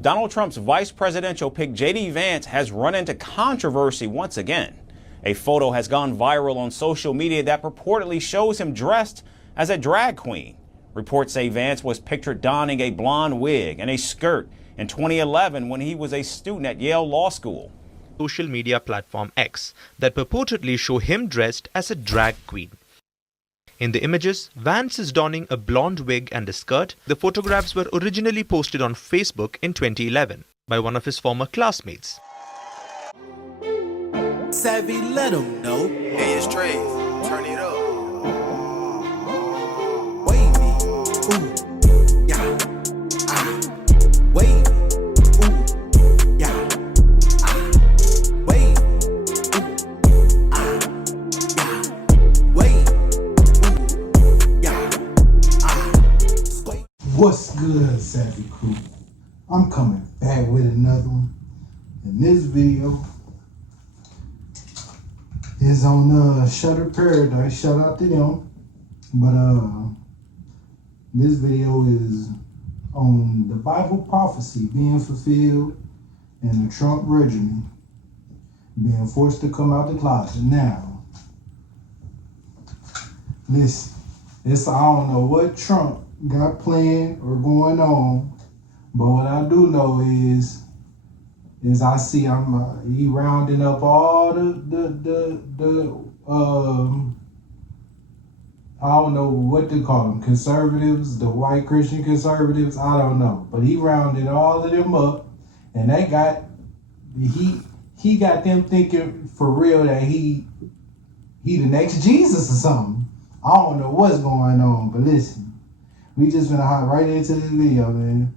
Donald Trump's vice presidential pick J.D. Vance has run into controversy once again. A photo has gone viral on social media that purportedly shows him dressed as a drag queen. Reports say Vance was pictured donning a blonde wig and a skirt in 2011 when he was a student at Yale Law School. Social media platform X that purportedly show him dressed as a drag queen. In the images, Vance is donning a blonde wig and a skirt. The photographs were originally posted on Facebook in 2011 by one of his former classmates. Savvy, let him know. Hey, it's Trey. Turn it up. Wavy, ooh, yeah, ah. Wavy, ooh, yeah, ah. Wavy, ooh, ah, yeah. Wavy, ooh, yeah, ah. What's good, Savvy Crew? I'm coming back with another one. In this video is on Shutter Paradise. Shout out to them. But this video is on the Bible prophecy being fulfilled and the Trump regime being forced to come out the closet. Now, listen, I don't know what Trump got planned or going on, but what I do know is I see he rounding up all I don't know what to call them, conservatives, the white Christian conservatives, I don't know. But he rounded all of them up, and they got, he got them thinking for real that he the next Jesus or something. I don't know what's going on, but listen, we just gonna hop right into this video, man.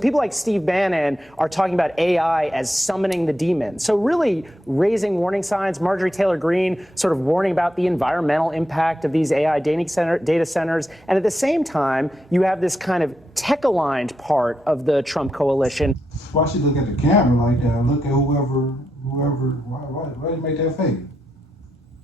People like Steve Bannon are talking about AI as summoning the demon. So really raising warning signs. Marjorie Taylor Greene sort of warning about the environmental impact of these AI data centers. And at the same time, you have this kind of tech-aligned part of the Trump coalition. Why should look at the camera like that? Look at whoever, why make that face?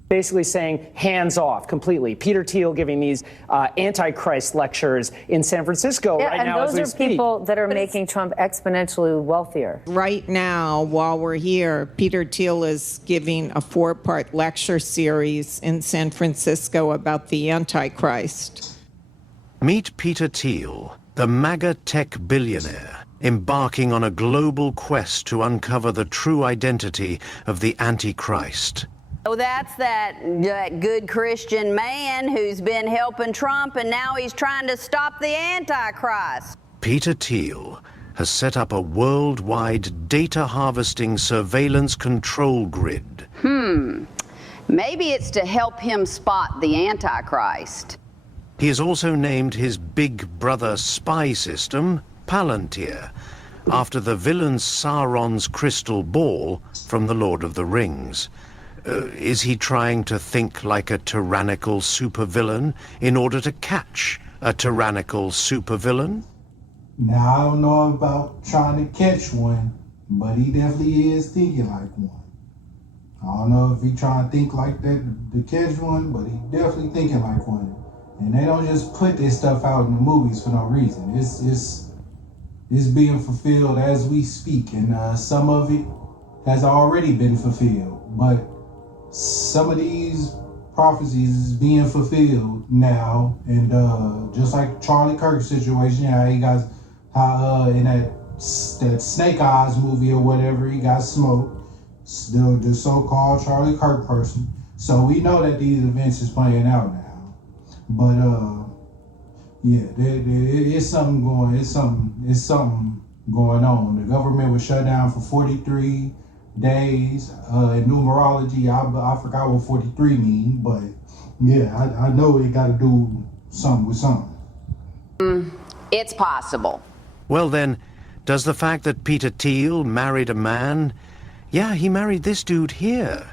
Basically saying hands off completely. Peter Thiel giving these antichrist lectures in San Francisco right now as we speak. And those are people that are making Trump exponentially wealthier. Right now, while we're here, Peter Thiel is giving a 4-part lecture series in San Francisco about the Antichrist. Meet Peter Thiel, the MAGA tech billionaire, embarking on a global quest to uncover the true identity of the Antichrist. Oh, that's that good Christian man who's been helping Trump, and now he's trying to stop the Antichrist. Peter Thiel has set up a worldwide data harvesting surveillance control grid. Maybe it's to help him spot the Antichrist. He has also named his big brother spy system Palantir, after the villain Sauron's crystal ball from The Lord of the Rings. Is he trying to think like a tyrannical supervillain in order to catch a tyrannical supervillain? Now, I don't know about trying to catch one, but he definitely is thinking like one. I don't know if he trying to think like that to catch one, but he definitely thinking like one. And they don't just put this stuff out in the movies for no reason. It's being fulfilled as we speak, and some of it has already been fulfilled, but some of these prophecies is being fulfilled now, and just like Charlie Kirk's situation, yeah, he got in that Snake Eyes movie or whatever, he got smoked. The so-called Charlie Kirk person. So we know that these events is playing out now, but yeah, it's something going. It's something going on. The government was shut down for 43 days. In numerology, I forgot what 43 mean, but yeah, I know it got to do something with something. It's possible. Well then, does the fact that Peter Thiel married a man, yeah, he married this dude here.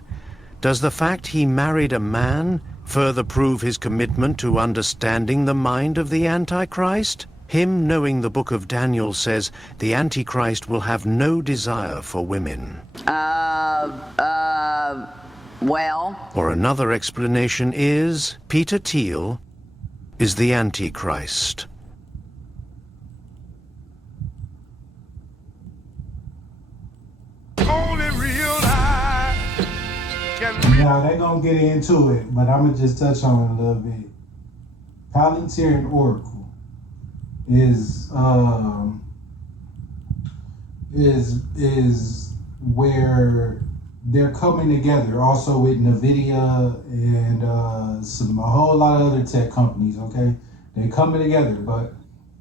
Does the fact he married a man further prove his commitment to understanding the mind of the Antichrist? Him knowing the book of Daniel says the Antichrist will have no desire for women. Well. Or another explanation is Peter Thiel is the Antichrist. Now they're gonna get into it, but I'm gonna just touch on it a little bit. Palantir and Oracle is where they're coming together. Also with Nvidia and a whole lot of other tech companies. Okay, they're coming together, but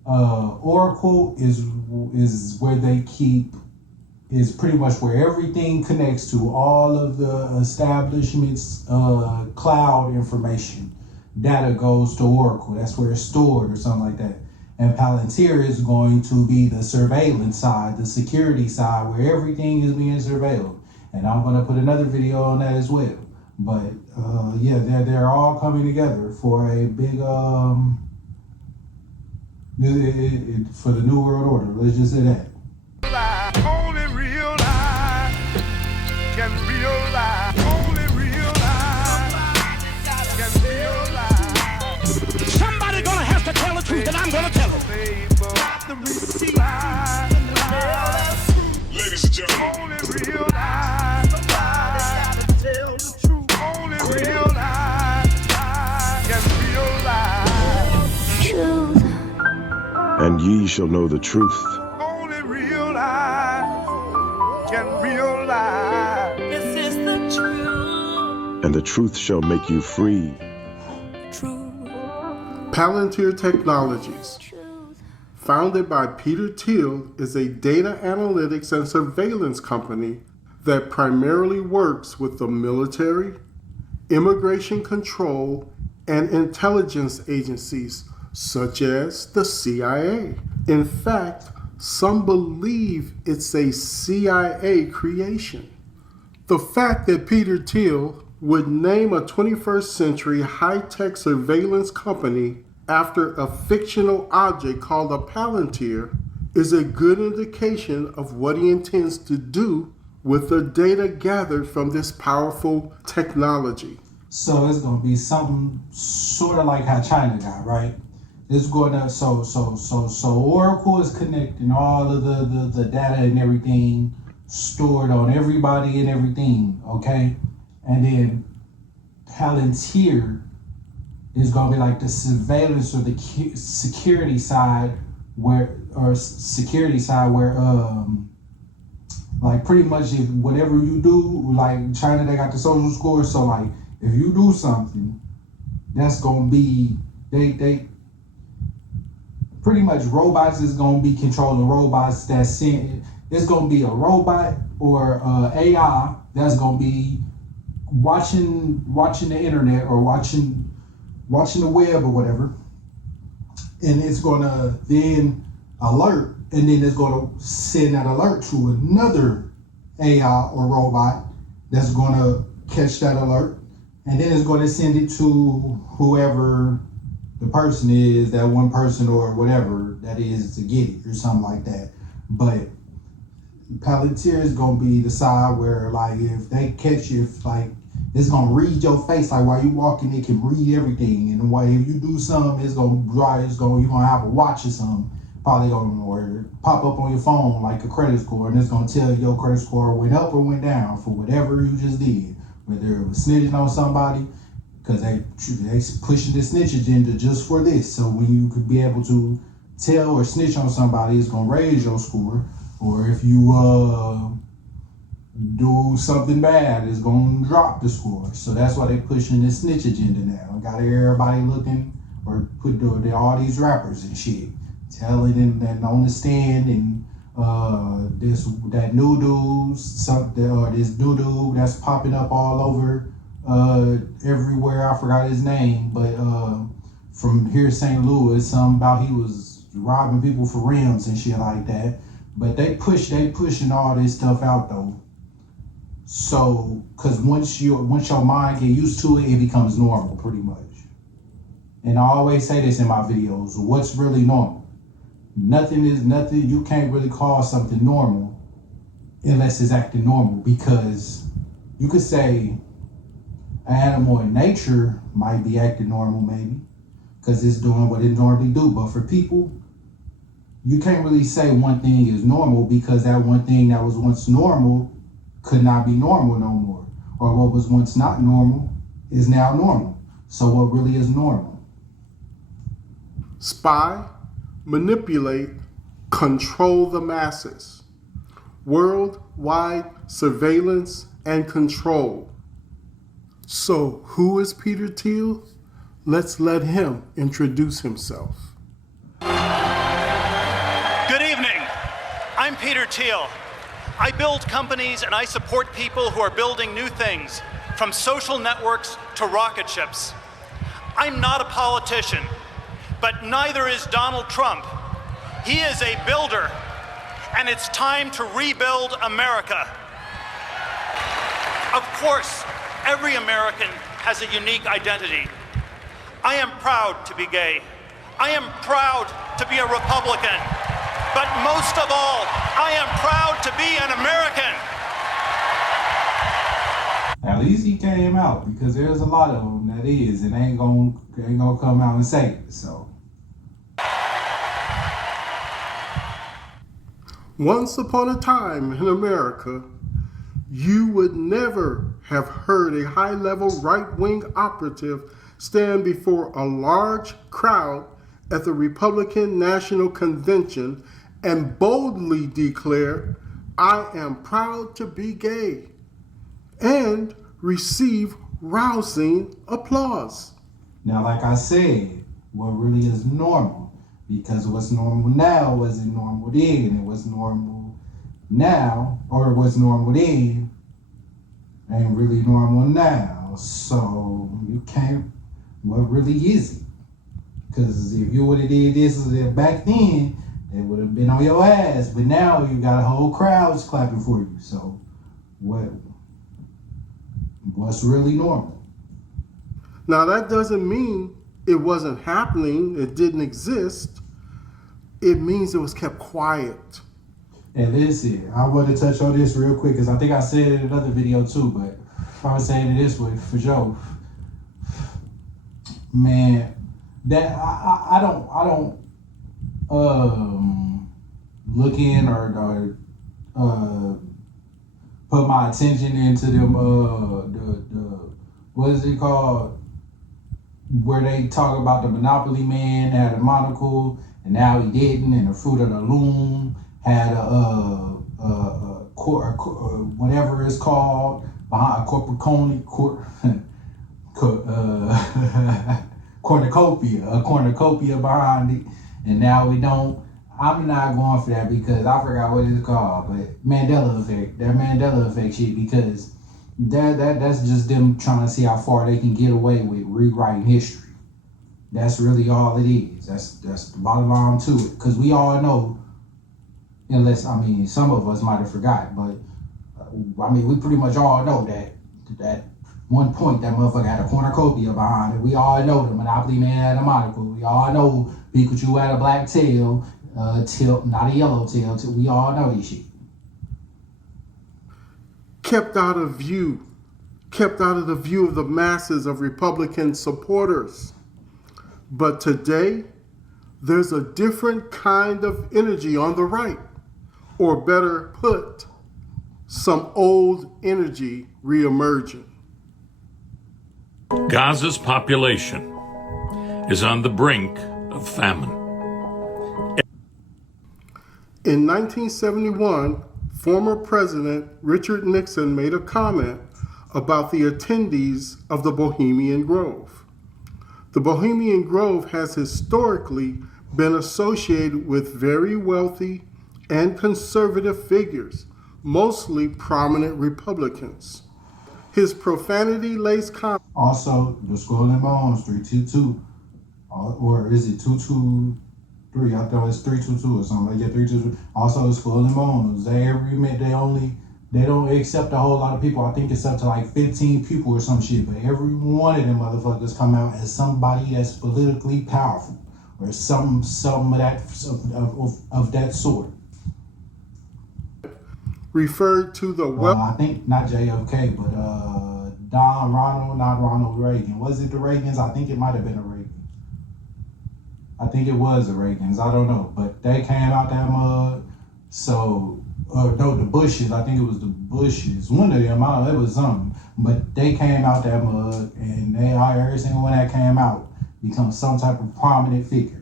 Oracle is where they keep. Is pretty much where everything connects to all of the establishments' cloud information. Data goes to Oracle. That's where it's stored or something like that. And Palantir is going to be the surveillance side, the security side, where everything is being surveilled. And I'm going to put another video on that as well. But yeah, they're all coming together for a big for the New World Order. Let's just say that. Only real life can realize. Only real life can realize. Somebody gonna have to tell the truth, and I'm gonna tell it. Ladies and gentlemen, only real life. Somebody gotta tell the truth. Only real life can realize. Truth. And ye shall know the truth. Can realize this is the truth, and the truth shall make you free. Palantir Technologies, founded by Peter Thiel, is a data analytics and surveillance company that primarily works with the military, immigration control, and intelligence agencies such as the CIA. In fact, some believe it's a CIA creation. The fact that Peter Thiel would name a 21st century high-tech surveillance company after a fictional object called a Palantir is a good indication of what he intends to do with the data gathered from this powerful technology. So it's going to be something sort of like how China got, right? It's going to, so Oracle is connecting all of the data and everything stored on everybody and everything, okay? And then Palantir is going to be like the surveillance or the security side where like pretty much if whatever you do, like China, they got the social score. So like if you do something, that's going to be, they pretty much robots is going to be controlling robots that's sent. It's going to be a robot or AI that's going to be watching the internet or watching the web or whatever. And it's going to then alert, and then it's going to send that alert to another AI or robot that's going to catch that alert. And then it's going to send it to whoever the person is, that one person or whatever that is to get it or something like that. But Palantir is going to be the side where like if they catch you, if like it's going to read your face, like while you walking, it can read everything. And why if you do something, you're going to have a watch or something. Probably going to pop up on your phone like a credit score, and it's going to tell your credit score went up or went down for whatever you just did. Whether it was snitching on somebody, because they pushing the snitch agenda just for this. So when you could be able to tell or snitch on somebody, it's going to raise your score. Or if you do something bad, it's going to drop the score. So that's why they pushing this snitch agenda now. Got everybody looking, or put all these rappers and shit, telling them that on the stand and this new dude that's popping up all over everywhere. I forgot his name, but from here St. Louis, something about he was robbing people for rims and shit like that. But they pushing all this stuff out though. So, cause once your mind get used to it, it becomes normal pretty much. And I always say this in my videos: what's really normal? Nothing is nothing. You can't really call something normal unless it's acting normal, because you could say an animal in nature might be acting normal maybe because it's doing what it normally do. But for people, you can't really say one thing is normal, because that one thing that was once normal could not be normal no more. or what was once not normal is now normal. So what really is normal? Spy, manipulate, control the masses. Worldwide surveillance and control. So who is Peter Thiel? Let's let him introduce himself. Good evening. I'm Peter Thiel. I build companies and I support people who are building new things, from social networks to rocket ships. I'm not a politician, but neither is Donald Trump. He is a builder, and it's time to rebuild America. Of course, every American has a unique identity. I am proud to be gay. I am proud to be a Republican. But most of all, I am proud to be an American. At least he came out, because there's a lot of them that is, and ain't gonna come out and say it. So. Once upon a time in America, you would never have heard a high-level right-wing operative stand before a large crowd at the Republican National Convention and boldly declare, "I am proud to be gay," and receive rousing applause. Now, like I said, what really is normal, because what's normal now wasn't normal then, and what's normal now, or what's normal then, ain't really normal now. So you can't, what really is it? Because if you would have did this back then, they would have been on your ass. But now you got a whole crowds clapping for you. So what's really normal? Now that doesn't mean it wasn't happening, it didn't exist. It means it was kept quiet. And listen, I want to touch on this real quick, because I think I said it in another video too, but if I was saying it this way, for sure, man, that I don't look in or put my attention into them the what is it called, where they talk about the Monopoly man had a monocle and now he didn't, and the Fruit of the Loom had whatever it's called behind a cornucopia behind it, and now we don't. I'm not going for that, because I forgot what it's called, but Mandela effect, that Mandela effect shit, because that's just them trying to see how far they can get away with rewriting history. That's really all it is. That's the bottom line to it, because we all know, unless, I mean, some of us might have forgot, but I mean, we pretty much all know that one point that motherfucker had a cornucopia behind it. We all know the Monopoly man had a monocle. We all know Pikachu had a black tail, not a yellow tail. We all know this shit. Kept out of view, kept out of the view of the masses of Republican supporters. But today, there's a different kind of energy on the right, or better put, some old energy reemerging. Gaza's population is on the brink of famine. In 1971, former President Richard Nixon made a comment about the attendees of the Bohemian Grove. The Bohemian Grove has historically been associated with very wealthy and conservative figures, mostly prominent Republicans. His profanity-laced comments. Also, the Skull and Bones 322, or is it 223? I thought it's 322 or something. Yeah, 322. Also, the Skull and Bones. They don't accept a whole lot of people. I think it's up to like 15 people or some shit. But every one of them motherfuckers come out as somebody that's politically powerful or some of that sort. Referred to the I think not JFK, but not Ronald Reagan. Was it the Reagans? I think it might have been the Reagans. I think it was the Reagans. I don't know, but they came out that mud. So no, the Bushes. I think it was the Bushes. One of them, it was something. But they came out that mug, and every single one that came out becomes some type of prominent figure.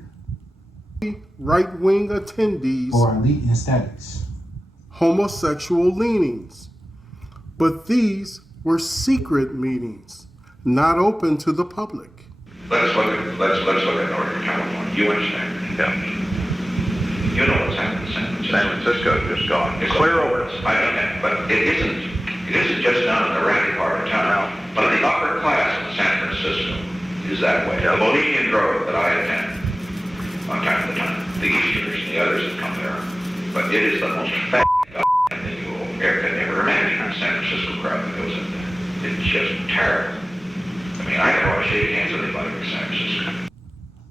Right-wing attendees or elite in status. Homosexual leanings. But these were secret meetings, not open to the public. Let's look at Northern California. You understand? Yeah. You know what's happened in San Francisco. San Francisco just gone. It's clear over. I know, but it isn't just down in the ratty part of town. But the upper class in San Francisco is that way. The Bohemian Grove that I attend on time to time, the Easterners and the others that come there. But it is the most fat thing you will ever imagine in a San Francisco crowd that goes in there. It's just terrible. I mean, I never want to shake hands with anybody in San Francisco.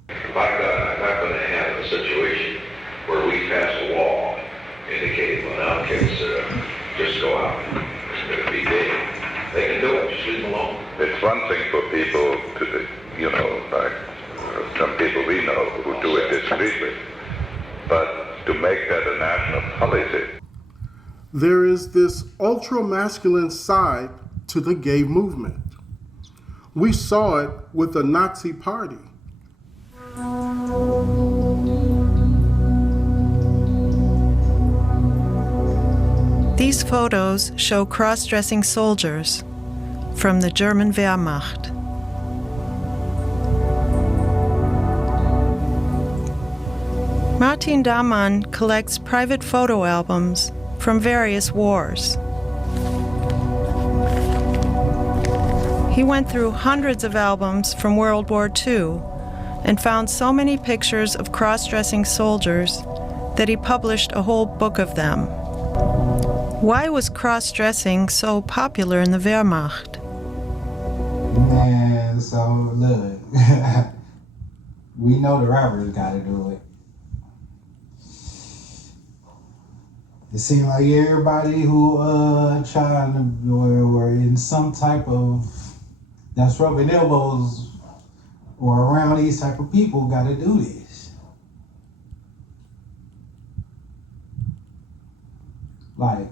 If I happen to have a situation where we pass a law indicating, well, now kids just go out, it's going to be big. They can do it, just leave them alone. It's one thing for people to, like some people we know who do it discreetly, but to make that a national policy. There is this ultra-masculine side to the gay movement. We saw it with the Nazi Party. These photos show cross-dressing soldiers from the German Wehrmacht. Martin Damann collects private photo albums from various wars. He went through hundreds of albums from World War II and found so many pictures of cross-dressing soldiers that he published a whole book of them. Why was cross-dressing so popular in the Wehrmacht? Man, so look, we know the rappers gotta do it. It seemed like everybody who trying to or in some type of that's rubbing elbows or around these type of people gotta do this. Like,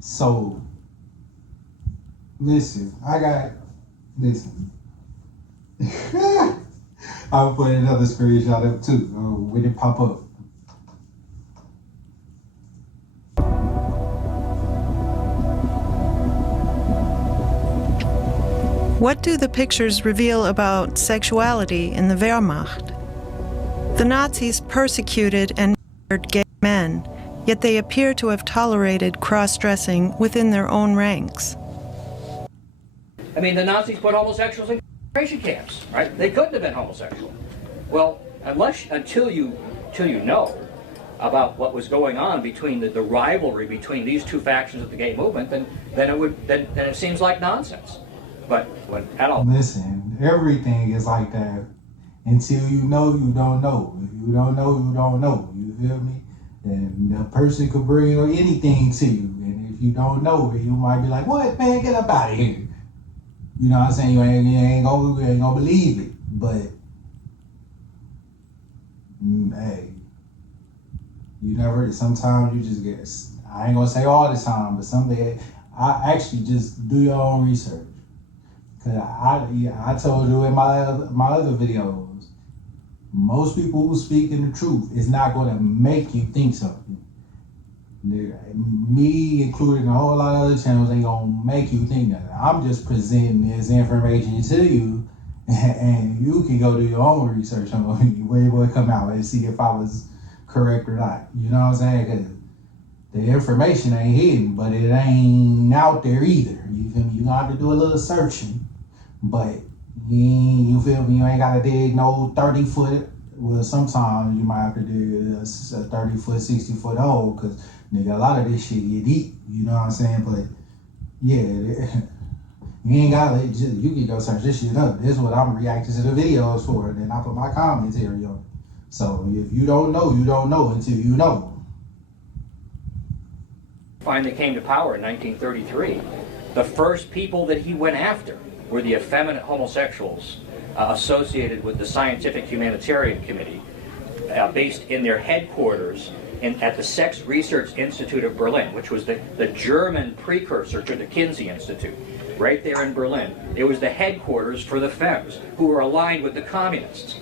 so listen. I'll put another screenshot up too when it pop up. What do the pictures reveal about sexuality in the Wehrmacht? The Nazis persecuted and murdered gay men, yet they appear to have tolerated cross-dressing within their own ranks. I mean, the Nazis put homosexuals in concentration camps, right? They couldn't have been homosexual. Well, until you know about what was going on between the rivalry between these two factions of the gay movement, then it seems like nonsense. But when adults listen, everything is like that until you know you don't know. If you don't know, you don't know. You feel me? Then the person could bring anything to you, and if you don't know it, you might be like, "What, man? Get up out of here." You know what I'm saying? You ain't gonna believe it, but hey, you never. Sometimes you just get. I ain't gonna say all the time, but someday I actually just do your own research. Cause I told you in my other videos, most people who speak in the truth is not going to make you think something. Me, including a whole lot of other channels, ain't going to make you think that. I'm just presenting this information to you, and you can go do your own research on where it would come out and see if I was correct or not. You know what I'm saying? Cause the information ain't hidden, but it ain't out there either. You feel me? You gonna have to do a little searching. But you feel me? You ain't gotta dig no 30-foot. Well, sometimes you might have to dig a 30-foot, 60-foot hole, cause nigga, a lot of this shit get deep. You know what I'm saying? But yeah, you ain't gotta you can go search this shit up. This is what I'm reacting to the videos for, and then I put my commentary on it. So if you don't know, you don't know until you know. finally came to power in 1933, the first people that he went after were the effeminate homosexuals associated with the Scientific Humanitarian Committee, based in their headquarters at the Sex Research Institute of Berlin, which was the German precursor to the Kinsey Institute, right there in Berlin. It was the headquarters for the Femmes, who were aligned with the communists.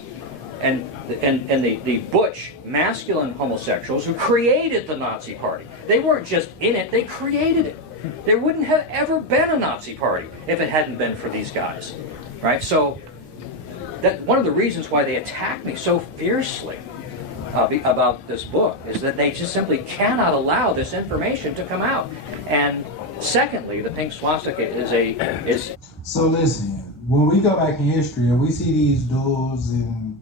And the butch, masculine homosexuals who created the Nazi Party. They weren't just in it, they created it. There wouldn't have ever been a Nazi Party if it hadn't been for these guys, right? So that one of the reasons why they attack me so fiercely about this book is that they just simply cannot allow this information to come out. And secondly, the pink swastika is. So listen, when we go back in history and we see these dudes and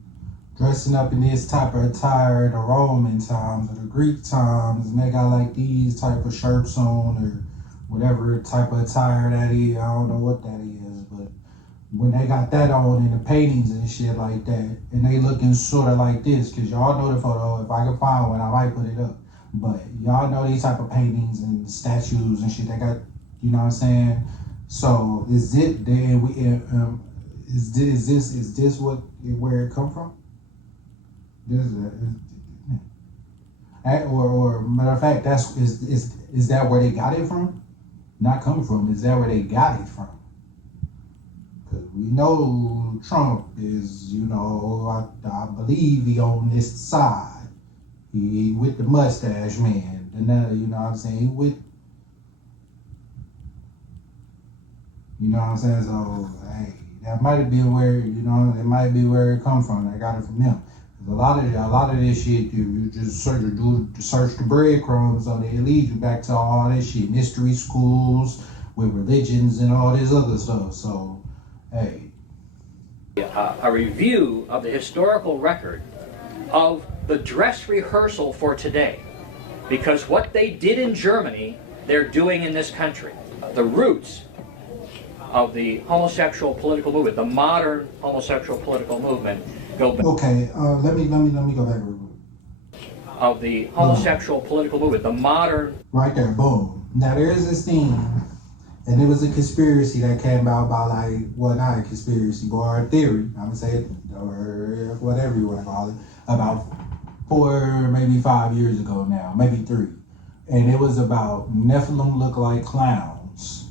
dressing up in this type of attire, the Roman times or the Greek times, and they got like these type of shirts on or whatever type of attire that is, I don't know what that is, but when they got that on in the paintings and shit like that, and they looking sort of like this, because y'all know the photo, if I can find one, I might put it up, but y'all know these type of paintings and statues and shit, they got, you know what I'm saying? So is it, is this what, where it come from? Or matter of fact, is that where they got it from? Not come from. Is that where they got it from? Because we know Trump is, you know, I believe he on this side. He with the mustache man. You know what I'm saying? He with, you know what I'm saying? So hey, that might have been where, you know, it might be where it come from. I got it from them. A lot of this shit, you just search the breadcrumbs, so they lead you back to all this shit, mystery schools with religions and all this other stuff. So, hey. A review of the historical record of the dress rehearsal for today, because what they did in Germany, they're doing in this country. The roots of the homosexual political movement, the modern homosexual political movement, go back. Okay, let me go back real quick. Of the homosexual political movement, the modern. Right there, boom. Now there is this thing, and it was a conspiracy that came out by like, well, not a conspiracy, but a theory. I'm gonna say it, or whatever you want to call it, about 4, maybe 5 years ago now, maybe 3, and it was about Nephilim look like clowns.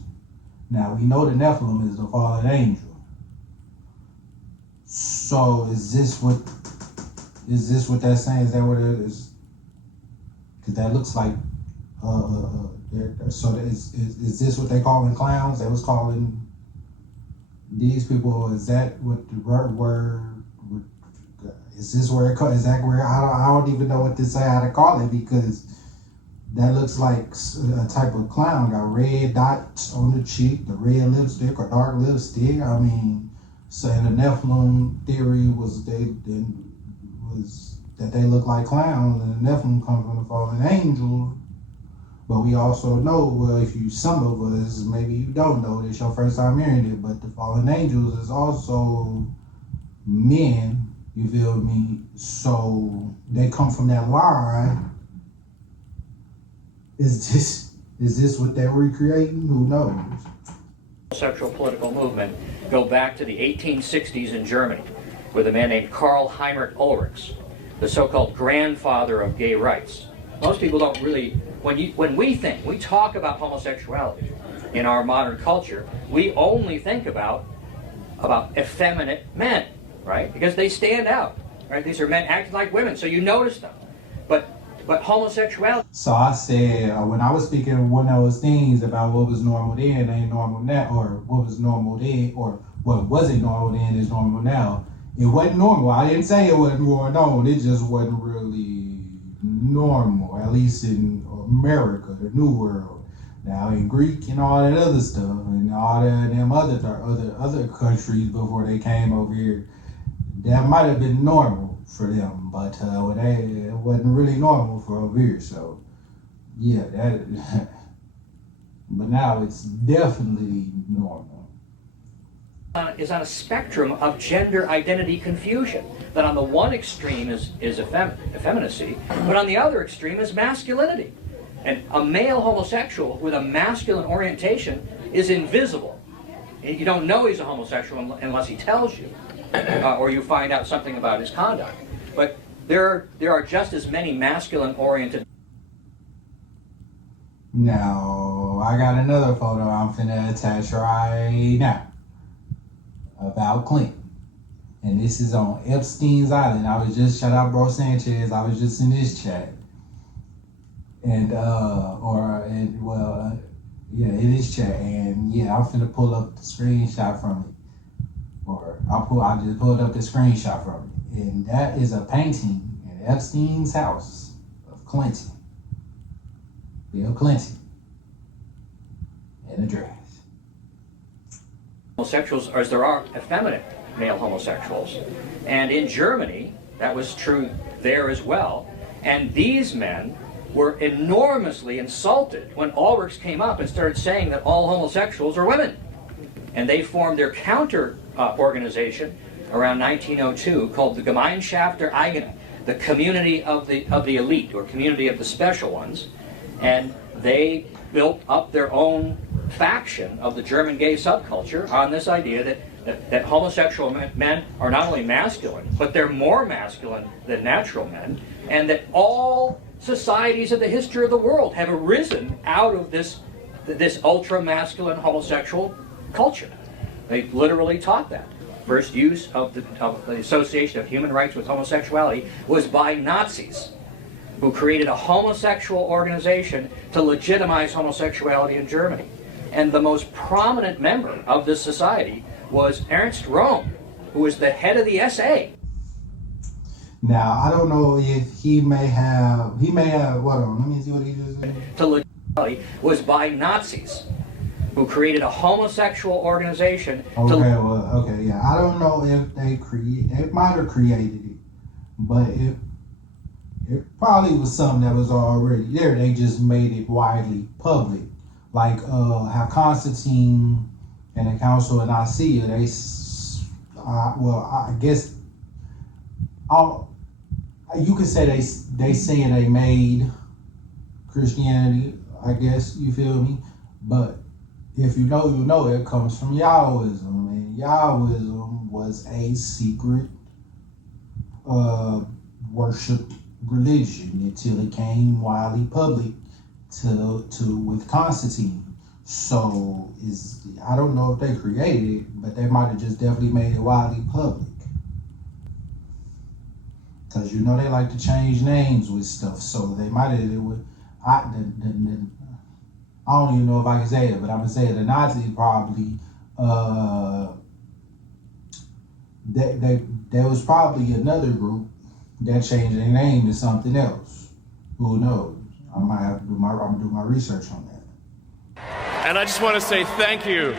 Now we know the Nephilim is the fallen angel. So is this what that's saying? Is that what it is? Because that looks like so is this what they calling clowns? They was calling these people. Is that what the word? Is this where it? Is that where I don't even know what to say, how to call it, because that looks like a type of clown. Got red dots on the cheek, the red lipstick or dark lipstick. I mean. Saying the Nephilim theory was that they look like clowns, and the Nephilim come from the fallen angels. But we also know, well, if you, some of us, maybe you don't know, this your first time hearing it, but the fallen angels is also men, you feel me? So they come from that line. Is this what they're recreating? Who knows? Homosexual political movement go back to the 1860s in Germany with a man named Karl Heinrich Ulrichs, the so-called grandfather of gay rights. Most people don't really, when we talk about homosexuality in our modern culture, we only think about effeminate men, right? Because they stand out, right? These are men acting like women, so you notice them. But homosexuality. So I said, when I was speaking one of those things about what was normal then ain't normal now, or what was normal then, or what wasn't normal then is normal now, it wasn't normal. I didn't say it wasn't going on. It just wasn't really normal, at least in America, the New World. Now in Greek and all that other stuff, and all them other countries before they came over here, that might have been normal for them, but it wasn't really normal for over here. So yeah, but now it's definitely normal. Is on a spectrum of gender identity confusion. That on the one extreme is effeminacy, but on the other extreme is masculinity. And a male homosexual with a masculine orientation is invisible. You don't know he's a homosexual unless he tells you, or you find out something about his conduct. But There are just as many masculine-oriented. Now, I got another photo I'm finna attach right now about Clinton. And this is on Epstein's Island. I was just, shout out Bro Sanchez, I was just in this chat. And, in this chat. And yeah, I'm finna pull up the screenshot from it. I just pulled up the screenshot from it. And that is a painting in Epstein's house of Clinton. Bill Clinton in a dress. Homosexuals as there are effeminate male homosexuals. And in Germany, that was true there as well. And these men were enormously insulted when Ulrichs came up and started saying that all homosexuals are women. And they formed their counter organization around 1902 called the Gemeinschaft der Eigenen, the community of the elite, or community of the special ones. And they built up their own faction of the German gay subculture on this idea that homosexual men are not only masculine, but they're more masculine than natural men, and that all societies of the history of the world have arisen out of this ultra-masculine homosexual culture. They literally taught that. First use of the Association of Human Rights with Homosexuality was by Nazis, who created a homosexual organization to legitimize homosexuality in Germany. And the most prominent member of this society was Ernst Röhm, who was the head of the SA. Now, I don't know if he may have, hold on, let me see what he just said. To legitimately was by Nazis, who created a homosexual organization. I don't know if they might have created it, but it probably was something that was already there. They just made it widely public. Like how Constantine and the Council of Nicaea, I guess you could say they saying they made Christianity, I guess, you feel me? But if you know, you know it comes from Yahwism, and Yahwism was a secret worshipped religion until it came widely public with Constantine. So I don't know if they created it, but they might have just definitely made it widely public. Because you know they like to change names with stuff, so they might have. I don't even know if I can say it, but I'm gonna say it. The Nazis probably there was probably another group that changed their name to something else. Who knows? I might have to do my research on that. And I just want to say thank you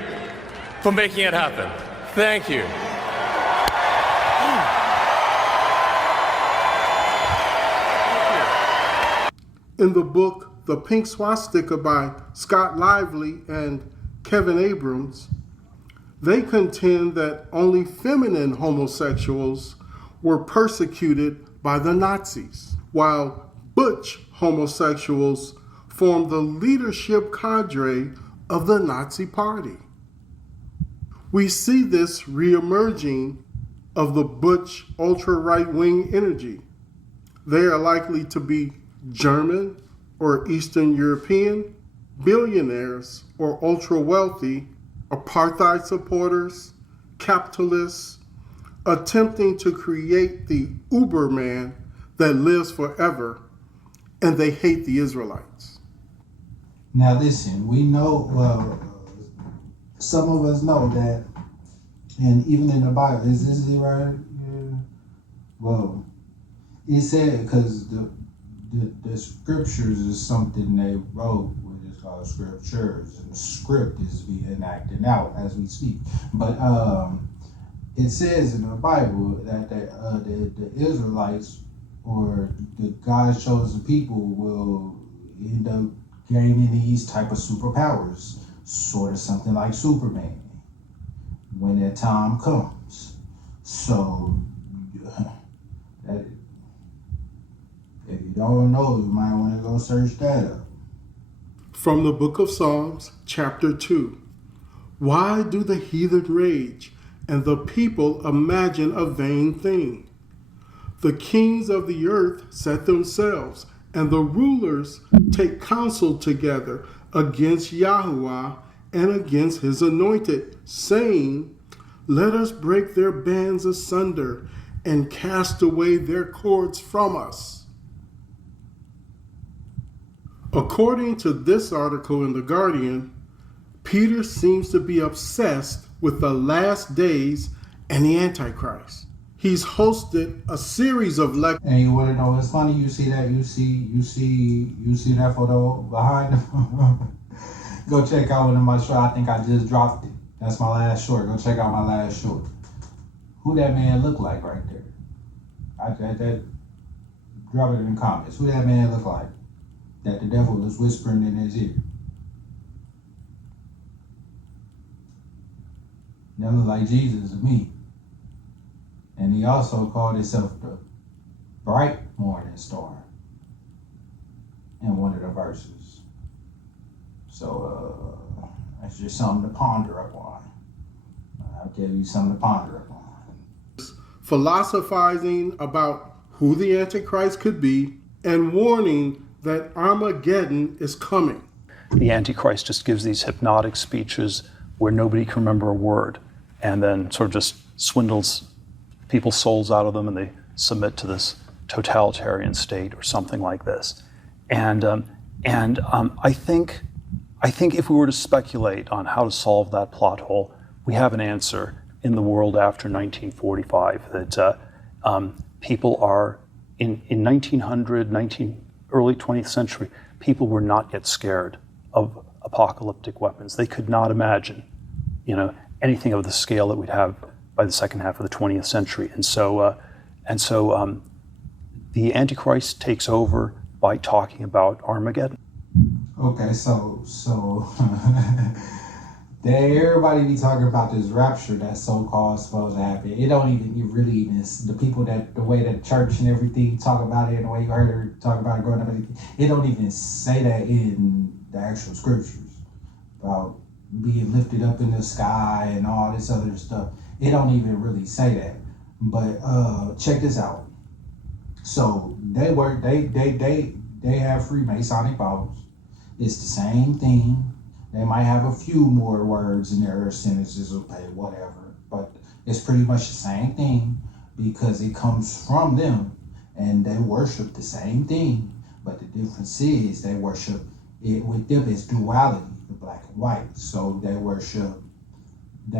for making it happen. Thank you. In the book The Pink Swastika by Scott Lively and Kevin Abrams, they contend that only feminine homosexuals were persecuted by the Nazis, while butch homosexuals formed the leadership cadre of the Nazi Party. We see this reemerging of the butch ultra-right-wing energy. They are likely to be German or Eastern European, billionaires or ultra-wealthy, apartheid supporters, capitalists, attempting to create the Uberman that lives forever, and they hate the Israelites. Now listen, we know, some of us know that, and even in the Bible, is this it right? Yeah. Well, it said, because the scriptures is something they wrote, which is called scriptures, and the script is being acted out as we speak. But it says in the Bible that the Israelites, or the God's chosen people, will end up gaining these type of superpowers, sort of something like Superman, when that time comes. So, if you don't know, you might want to go search that up. From the book of Psalms, chapter 2. Why do the heathen rage, and the people imagine a vain thing? The kings of the earth set themselves, and the rulers take counsel together against Yahuwah and against his anointed, saying, let us break their bands asunder and cast away their cords from us. According to this article in The Guardian, Peter seems to be obsessed with the last days and the Antichrist. He's hosted a series of lectures. And you want to know, it's funny, you see that, you see that photo behind him? Go check out one of my shorts. I think I just dropped it. That's my last short. Go check out my last short. Who that man look like right there? Drop it in the comments. Who that man look like? That the devil was whispering in his ear. That look like Jesus to me. And he also called himself the bright morning star in one of the verses. So that's just something to ponder upon. I'll give you something to ponder upon. Philosophizing about who the Antichrist could be and warning that Armageddon is coming. The Antichrist just gives these hypnotic speeches where nobody can remember a word and then sort of just swindles people's souls out of them and they submit to this totalitarian state or something like this. And I think if we were to speculate on how to solve that plot hole, we have an answer in the world after 1945, that people are, in 1900, early 20th century, people were not yet scared of apocalyptic weapons. They could not imagine, anything of the scale that we'd have by the second half of the 20th century. And so the Antichrist takes over by talking about Armageddon. Okay, so everybody be talking about this rapture that's so-called supposed to happen. It don't even really the people the way that church and everything talk about it and the way you heard her talk about it growing up, it don't even say that in the actual scriptures about being lifted up in the sky and all this other stuff. It don't even really say that. But check this out. So they have Freemasonic Bibles. It's the same thing. They might have a few more words in their sentences, okay, whatever. But it's pretty much the same thing because it comes from them and they worship the same thing. But the difference is they worship it with them. It's duality, the black and white. So they worship the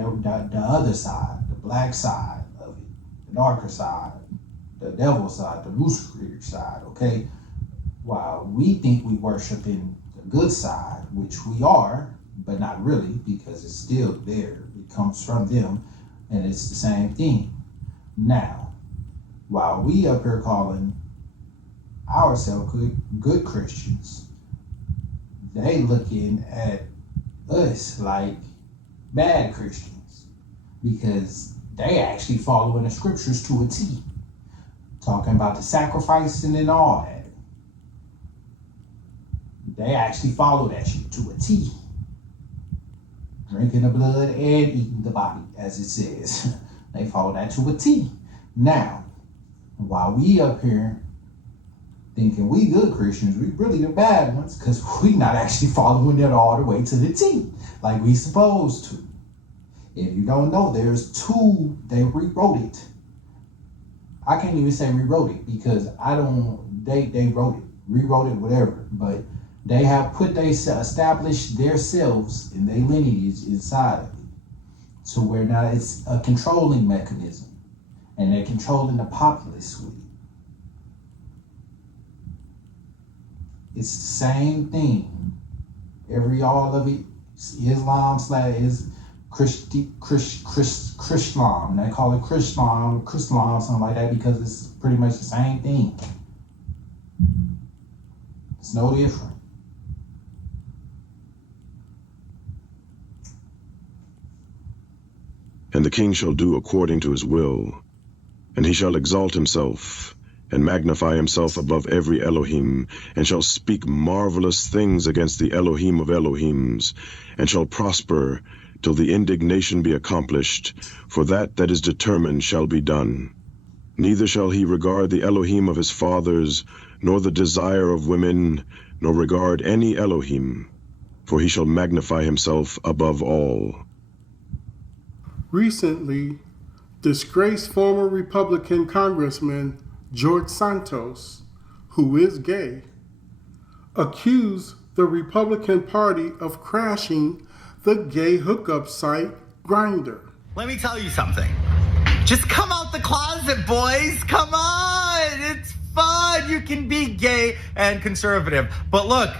other side, the black side of it, the darker side, the devil side, the Luciferian side, okay? While we think we worship in the good side, which we are, but not really, because it's still there. It comes from them, and it's the same thing. Now, while we up here calling ourselves good Christians, they looking at us like bad Christians, because they actually following the scriptures to a T, talking about the sacrificing and all that. They actually follow that shit to a T. Drinking the blood and eating the body, as it says. They follow that to a T. Now, while we up here thinking we good Christians, we really the bad ones, because we not actually following it all the way to the T, like we supposed to. If you don't know, there's two, they rewrote it. I can't even say rewrote it, because they wrote it, rewrote it, whatever, but they have established themselves and their lineage inside of it. To where now it's a controlling mechanism. And they're controlling the populace with it. It's the same thing. All of it, Islam is Chrislam. They call it Chrislam, something like that, because it's pretty much the same thing. It's no different. And the king shall do according to his will, and he shall exalt himself, and magnify himself above every Elohim, and shall speak marvelous things against the Elohim of Elohims, and shall prosper till the indignation be accomplished, for that is determined shall be done. Neither shall he regard the Elohim of his fathers, nor the desire of women, nor regard any Elohim, for he shall magnify himself above all. Recently, disgraced former Republican Congressman George Santos, who is gay, accused the Republican Party of crashing the gay hookup site Grindr. Let me tell you something. Just come out the closet, boys. Come on. It's fun. You can be gay and conservative. But look,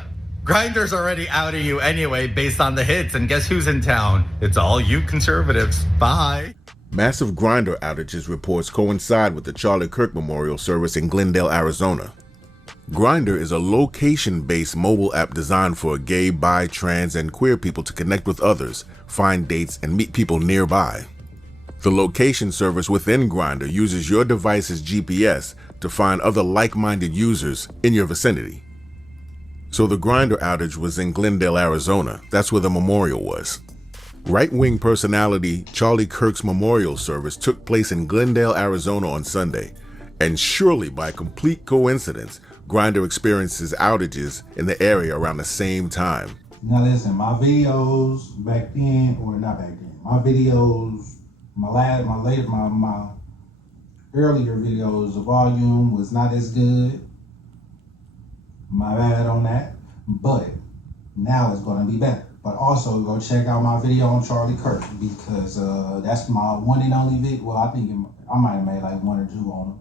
Grindr's already outing you anyway based on the hits. And guess who's in town? It's all you conservatives. Bye. Massive Grindr outages reports coincide with the Charlie Kirk Memorial Service in Glendale, Arizona. Grindr is a location-based mobile app designed for gay, bi, trans, and queer people to connect with others, find dates, and meet people nearby. The location service within Grindr uses your device's GPS to find other like-minded users in your vicinity. So the Grindr outage was in Glendale, Arizona. That's where the memorial was. Right-wing personality Charlie Kirk's memorial service took place in Glendale, Arizona on Sunday. And surely by complete coincidence, Grindr experiences outages in the area around the same time. Now listen, my videos back then, or not back then, my videos, my earlier videos, the volume was not as good. My bad on that, but now it's gonna be better. But also go check out my video on Charlie Kirk, because that's my one and only video. Well, I think I might have made like one or two on him.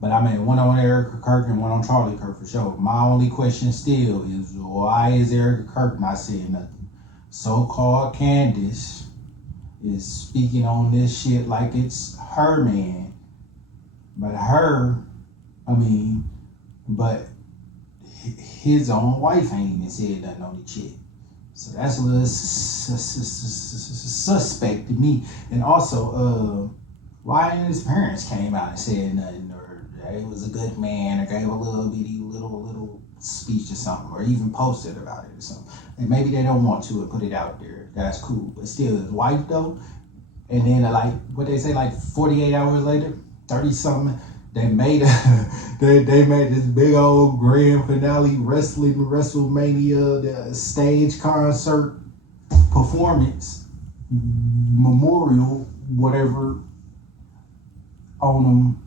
But I made one on Erica Kirk and one on Charlie Kirk for sure. My only question still is, why is Erica Kirk not saying nothing? So-called Candace is speaking on this shit like it's her man. But his own wife ain't even said nothing on the shit. So that's a little suspect to me. And also, why his parents came out and said nothing, or he was a good man, or gave a little speech or something, or even posted about it or something. And maybe they don't want to put it out there. That's cool. But still, his wife though, and then like what they say, like 48 hours later, 30 something, they made this big old grand finale WrestleMania the stage concert performance memorial whatever on them.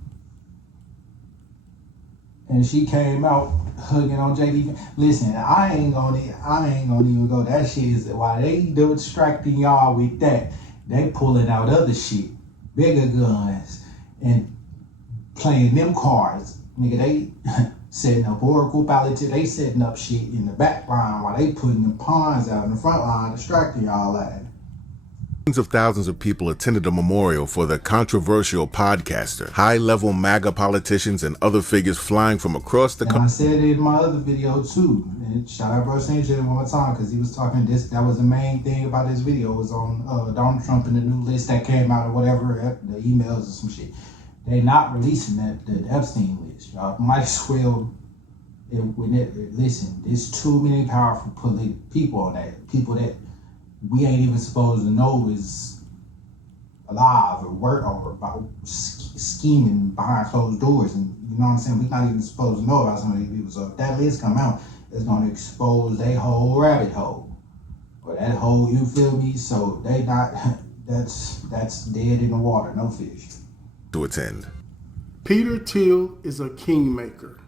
And she came out hugging on JD. Listen, I ain't gonna even go. That shit is why they distracting y'all with that. They pulling out other shit, bigger guns, and playing them cards. Nigga, they setting up Oracle politics. They setting up shit in the back line while they putting them pawns out in the front line, distracting y'all at. Tens of thousands of people attended a memorial for the controversial podcaster, high-level MAGA politicians, and other figures flying from across the country. I said it in my other video too. And shout out Bro St. one more time, because he was talking this. That was the main thing about this video, was on Donald Trump and the new list that came out or whatever, the emails or some shit. They not releasing the Epstein list. Y'all might as well. Listen, there's too many powerful people on that. People that we ain't even supposed to know is alive or work or about scheming behind closed doors, and you know what I'm saying? We're not even supposed to know about some of these people. So if that list come out, it's gonna expose their whole rabbit hole, or that hole. You feel me? So they not. That's dead in the water. No fish. To attend. Peter Thiel is a kingmaker.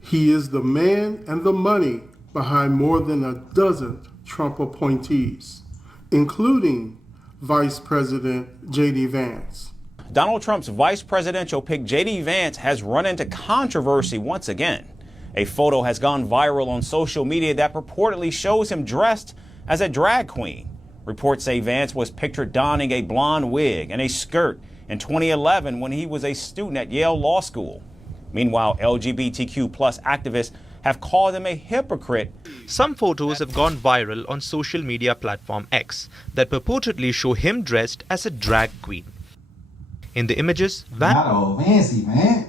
He is the man and the money behind more than a dozen Trump appointees, including Vice President J.D. Vance. Donald Trump's vice presidential pick J.D. Vance has run into controversy once again. A photo has gone viral on social media that purportedly shows him dressed as a drag queen. Reports say Vance was pictured donning a blonde wig and a skirt in 2011 when he was a student at Yale Law School. Meanwhile, LGBTQ+ activists have called him a hypocrite. Some photos have gone viral on social media platform X that purportedly show him dressed as a drag queen. In the images, Vance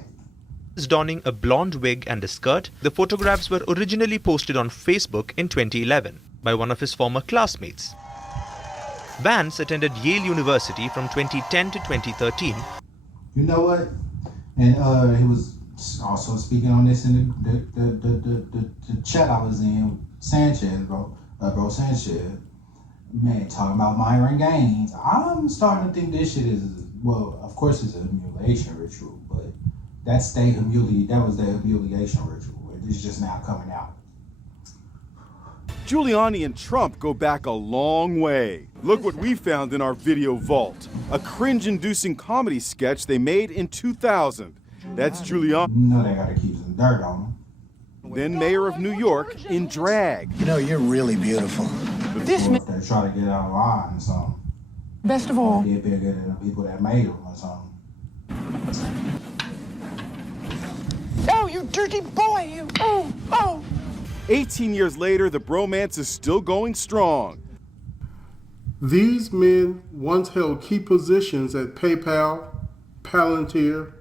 is donning a blonde wig and a skirt. The photographs were originally posted on Facebook in 2011 by one of his former classmates. Vance attended Yale University from 2010 to 2013. You know what? And he was also speaking on this in the chat I was in. Sanchez, bro Sanchez, man, talking about Myron Gaines. I'm starting to think this shit is, well, of course it's a humiliation ritual, but that was their humiliation ritual. It's just now coming out. Giuliani and Trump go back a long way. Look what we found in our video vault. A cringe-inducing comedy sketch they made in 2000. That's Giuliani. No, they gotta keep some dirt on them. Then mayor of New York in drag. You know, you're really beautiful. This they try to get out of line or something. Best of all. Be bigger than the people that made them or something. Oh, you dirty boy, you. Oh. 18 years later, the bromance is still going strong. These men once held key positions at PayPal, Palantir,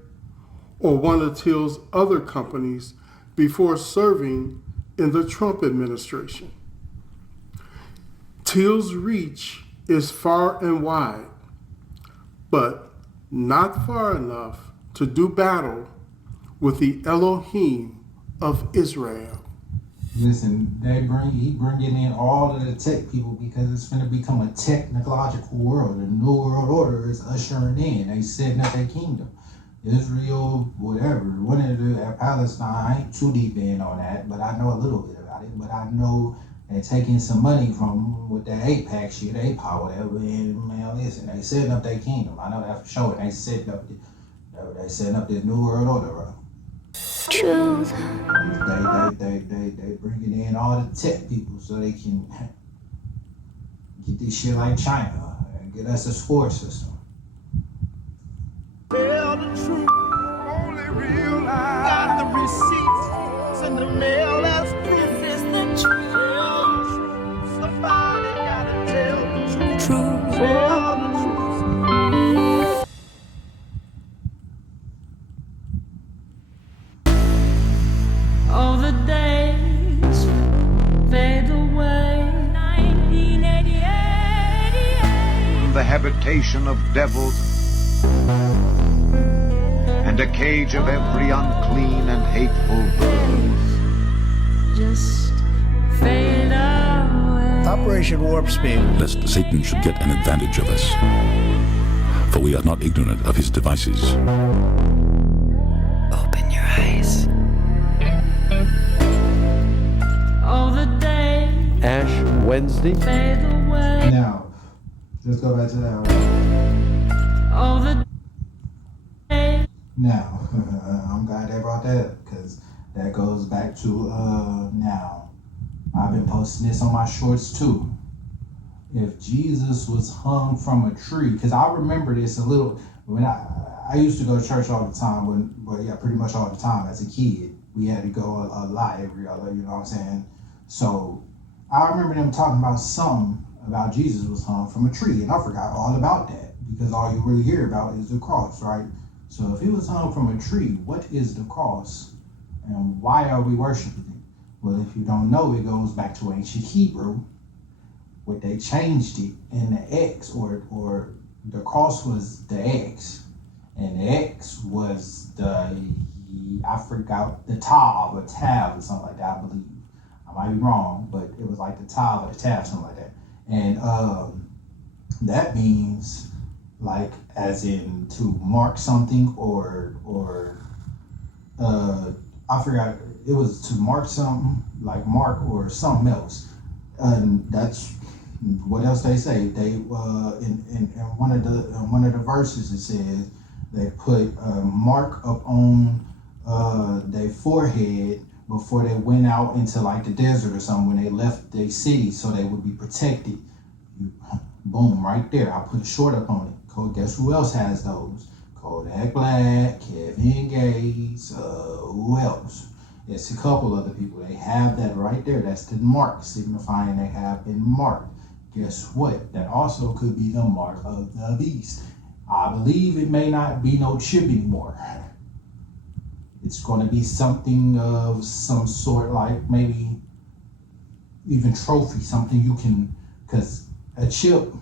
or one of Till's other companies before serving in the Trump administration. Till's reach is far and wide, but not far enough to do battle with the Elohim of Israel. Listen, he bringing in all of the tech people because it's going to become a technological world. The New World Order is ushering in. They setting up their kingdom. Israel, whatever, Palestine, I ain't too deep in on that, but I know a little bit about it. But I know they're taking some money from with that AIPAC shit, AIPAC, whatever, and man, listen, they setting up their kingdom. I know that for sure. And they setting up this New World Order, bro. Truth. They bringing in all the tech people so they can get this shit like China and get us a sports system. Tell the truth, only real life. Got the receipts, send the mail as proof. This is the truth. Tell the truth. Somebody gotta tell the truth. Tell the truth. All the days fade away. 1988. The habitation of devils and a cage of every unclean and hateful bird. Just fade away. Operation Warp Speed. Lest Satan should get an advantage of us, for we are not ignorant of his devices. Open your eyes. All the days Ash Wednesday. fade away. Now, let's go back to that one. All the days. Now, I'm glad they brought that up because that goes back to now. I've been posting this on my shorts too. If Jesus was hung from a tree, because I remember this a little when I used to go to church all the time, pretty much all the time as a kid. We had to go a lot every other, you know what I'm saying? So I remember them talking about something about Jesus was hung from a tree, and I forgot all about that because all you really hear about is the cross, right? So if he was hung from a tree, what is the cross and why are we worshiping it? Well, if you don't know, it goes back to ancient Hebrew, where they changed it in the X, or the cross was the X, and the X was I forgot, the Tav or Tav or something like that, I believe. I might be wrong, but it was like the Tav or the Tav, something like that. And that means like as in to mark something or I forgot, it was to mark something, like mark or something else. And that's what else they say. They in one of the verses it says they put a mark up on their forehead before they went out into like the desert or something when they left their city so they would be protected. Boom, right there. I put a short up on it. Guess who else has those? Kodak Black, Kevin Gates, who else? It's a couple other people. They have that right there. That's the mark, signifying they have been marked. Guess what? That also could be the mark of the beast. I believe it may not be no chip anymore. It's going to be something of some sort, like maybe even trophy, something you can, because a chip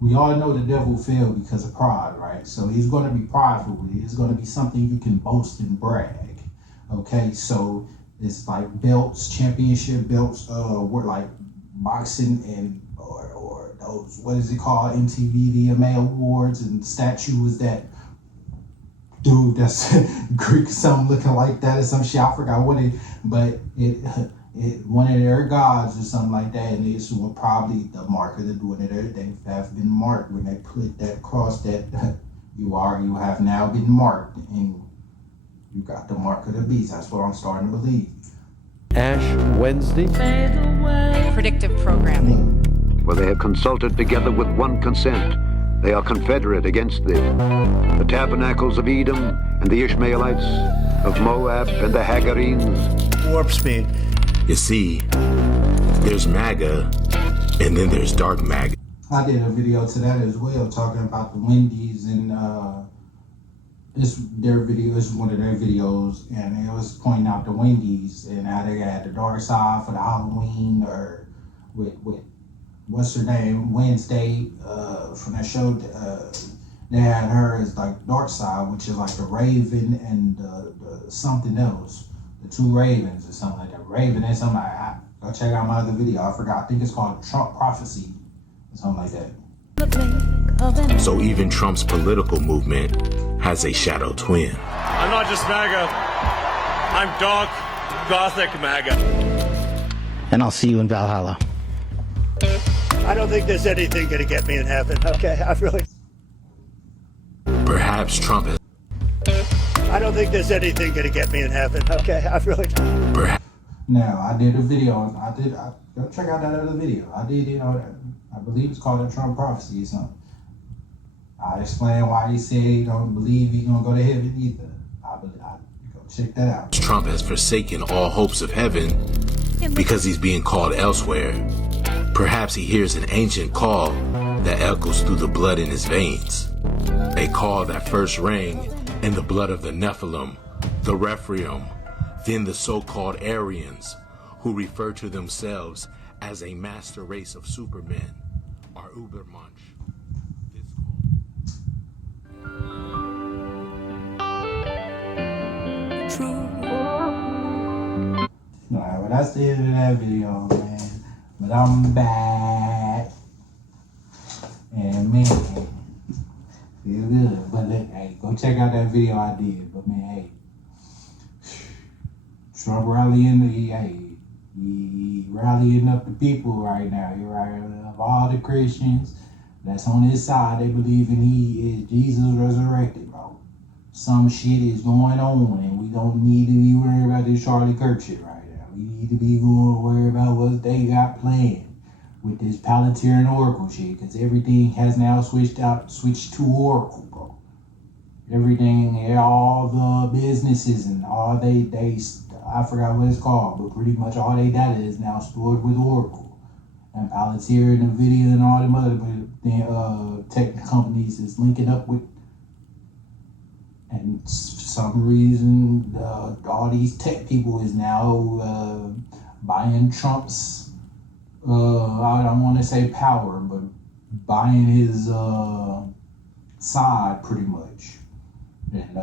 we all know the devil fell because of pride, right? So he's going to be prideful with it. It's going to be something you can boast and brag. Okay, so it's like belts, championship belts, were like boxing and or those, what is it called, MTV VMA awards and statues that dude that's Greek, something looking like that or some shit. I forgot what it, but it one of their gods or something like that, and it's probably the mark of the one of their, they have been marked when they put that cross that you have now been marked, and you got the mark of the beast. That's what I'm starting to believe. Ash Wednesday. Predictive programming. For they have consulted together with one consent. They are confederate against thee. The tabernacles of Edom and the Ishmaelites, of Moab and the Hagarenes. Warp speed. You see, there's MAGA, and then there's dark MAGA. I did a video to that as well, talking about the Wendy's, and this is one of their videos, and it was pointing out the Wendy's and how they had the dark side for the Halloween, or with what's her name, Wednesday, from that show. They had her as like dark side, which is like the Raven and the something else. The two Ravens or something like that. Raven and something. Go check out my other video. I forgot. I think it's called Trump Prophecy or something like that. So even Trump's political movement has a shadow twin. I'm not just MAGA. I'm dark, gothic MAGA. And I'll see you in Valhalla. I don't think there's anything gonna get me in heaven. Okay, I really. Perhaps Trump is. I don't think there's anything gonna get me in heaven. Okay, I really. Now, I did a video. Go check out that other video. I did, I believe it's called a Trump Prophecy or something. I explained why he said he don't believe he's gonna go to heaven either. Go check that out. Trump has forsaken all hopes of heaven because he's being called elsewhere. Perhaps he hears an ancient call that echoes through the blood in his veins. A call that first rang in the blood of the Nephilim, the Rephaim, then the so-called Aryans, who refer to themselves as a master race of supermen, or Ubermensch. Alright, well that's the end of that video, man. But I'm back. And man, feel good. But look, hey, go check out that video I did. But man, hey, Trump rallying, he rallying up the people right now. He rallying up all the Christians that's on his side. They believe in he is Jesus resurrected, bro. Some shit is going on, and we don't need to be worried about this Charlie Kirk shit right now. We need to be worried about what they got planned with this Palantir and Oracle shit, because everything has now switched to Oracle, bro. Everything, all the businesses and all they I forgot what it's called, but pretty much all their data is now stored with Oracle. And Palantir and NVIDIA and all them other tech companies is linking up with, and for some reason, all these tech people is now buying Trump's, I don't want to say power, but buying his side pretty much. And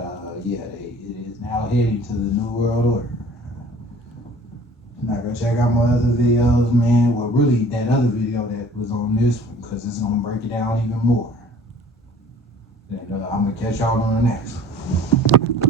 it is now heading to the New World Order. Now go check out my other videos, man. Well, really, that other video that was on this one, because it's going to break it down even more. And I'm going to catch y'all on the next one.